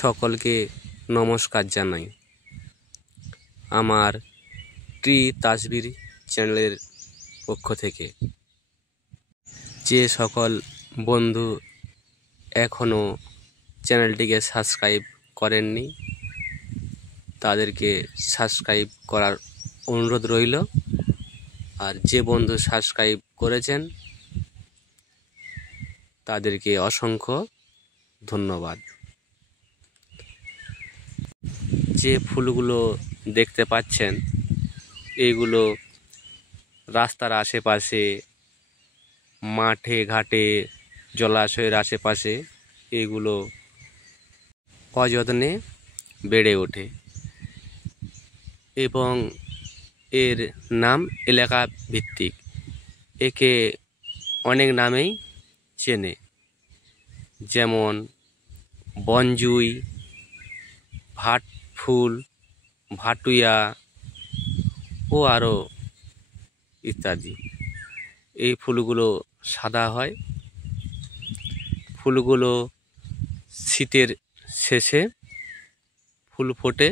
সকলকে নমস্কার জানাই। আমার ট্রি তাসবির চ্যানেলের পক্ষ থেকে যে সকল বন্ধু এখনও চ্যানেলটিকে সাবস্ক্রাইব করেননি তাদেরকে সাবস্ক্রাইব করার অনুরোধ রইল। আর যে বন্ধু সাবস্ক্রাইব করেছেন তাদেরকে অসংখ্য ধন্যবাদ। যে ফুলগুলো দেখতে পাচ্ছেন এইগুলো রাস্তার আশেপাশে, মাঠে ঘাটে, জলাশয়ের আশেপাশে এগুলো অযত্নে বেড়ে ওঠে এবং এর নাম এলাকা ভিত্তিক। একে অনেক নামেই চেনে, যেমন বনজুই, ভাট ফুল, ভাটুইয়া ও আরও ইত্যাদি। এই ফুলগুলো সাদা হয়। ফুলগুলো শীতের শেষে ফুল ফোটে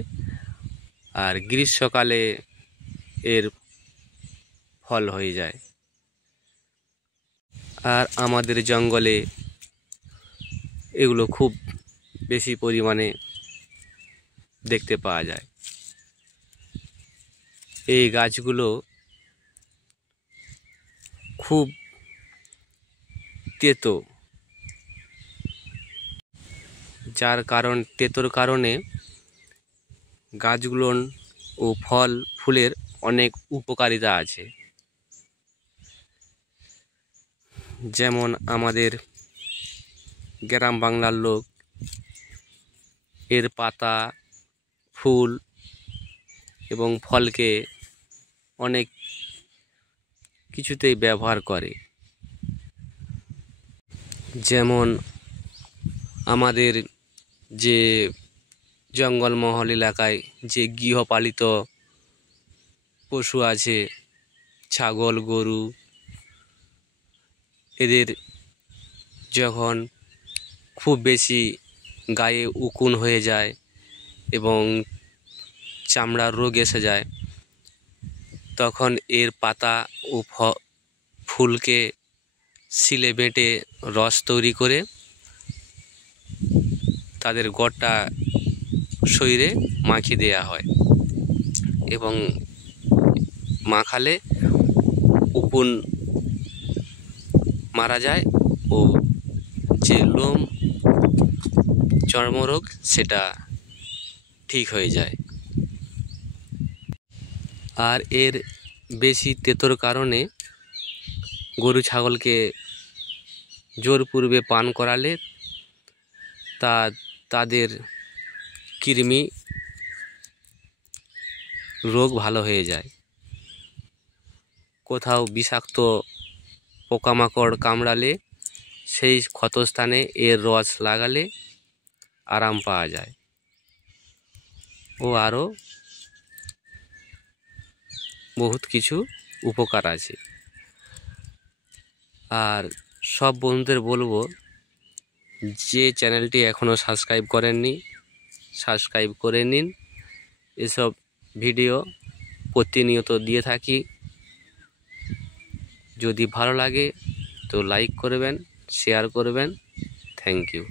আর গ্রীষ্মকালে এর ফল হয়ে যায়। আর আমাদের জঙ্গলে এগুলো খুব বেশি পরিমাণে দেখতে পাওয়া যায়। এই গাছগুলো খুব তেতো, যার কারণ তেতোর কারণে গাছগুলোর ও ফল ফুলের অনেক উপকারিতা আছে। যেমন আমাদের গ্রাম বাংলার লোক এর পাতা, ফুল এবং ফলকে অনেক কিছুতেই ব্যবহার করে। যেমন আমাদের যে জঙ্গলমহল এলাকায় যে গৃহপালিত পশু আছে, ছাগল, গরু, এদের যখন খুব বেশি গায়ে উকুন হয়ে যায় এবং চামড়ার রোগ এসে যায়, তখন এর পাতা ও ফুলকে শিলে বেটে রস তৈরি করে তাদের গোটা শরীরে মাখিয়ে দেওয়া হয় এবং মাখালে উকুন মারা যায় ও যে লোম চর্মরোগ সেটা ঠিক হয়ে যায়। আর এর বেশি তেতোর কারণে গরু ছাগলকে জোরপূর্বে পান করালে তাদের কৃমি রোগ ভালো হয়ে যায়। কোথাও বিষাক্ত পোকামাকড় কামড়ালে সেই ক্ষতস্থানে এর রস লাগালে আরাম পাওয়া যায় ও আরও বহুত কিছু উপকার আছে। আর সব বন্ধুদের বলবো, যে চ্যানেলটি এখনও সাবস্ক্রাইব করেননি সাবস্ক্রাইব করে নিন। এসব ভিডিও প্রতিনিয়ত দিয়ে থাকি। যদি ভালো লাগে তো লাইক করবেন, শেয়ার করবেন। Thank you.